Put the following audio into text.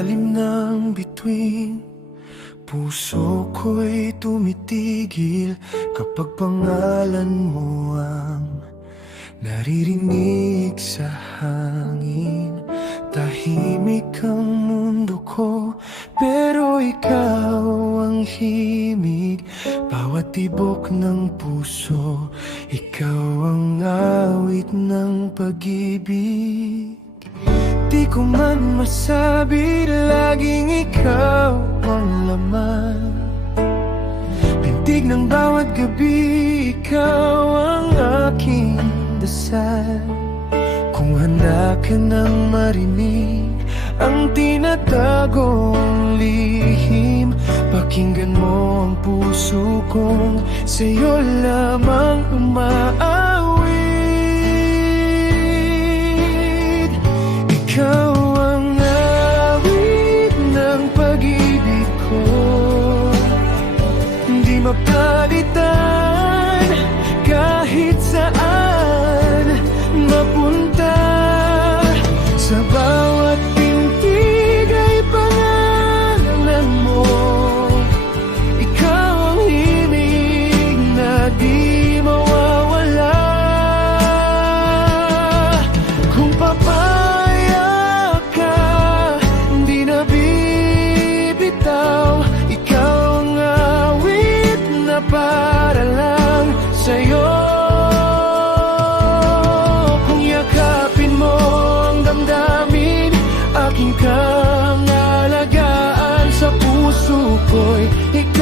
ilalim ng bituin, puso ko'y tumitigil kapag pangalan mo ang naririnig sa hangin. Tahimik ang mundo ko, pero ikaw ang himig. Bawat tibok ng puso, ikaw ang awit ng pag-ibig. Di ko man masabi, laging ikaw ang laman. Pintig ng bawat gabi, ikaw ang aking dasal. Kung handa ka nang marinig ang tinatagong lihim, pakinggan mo ang puso kong sa'yo lamang umaawit. Ikaw ang awit ng pag-ibig ko, hindi mapalitan kahit saan mapunta. Sa bawat tintig ay pangalan mo, ikaw ang himig na di mawawala. Kung papayag ka, di na bibitaw. Ikaw ang awit na para lang sa'yo. Aking kang alagaan sa puso ko'y ikaw.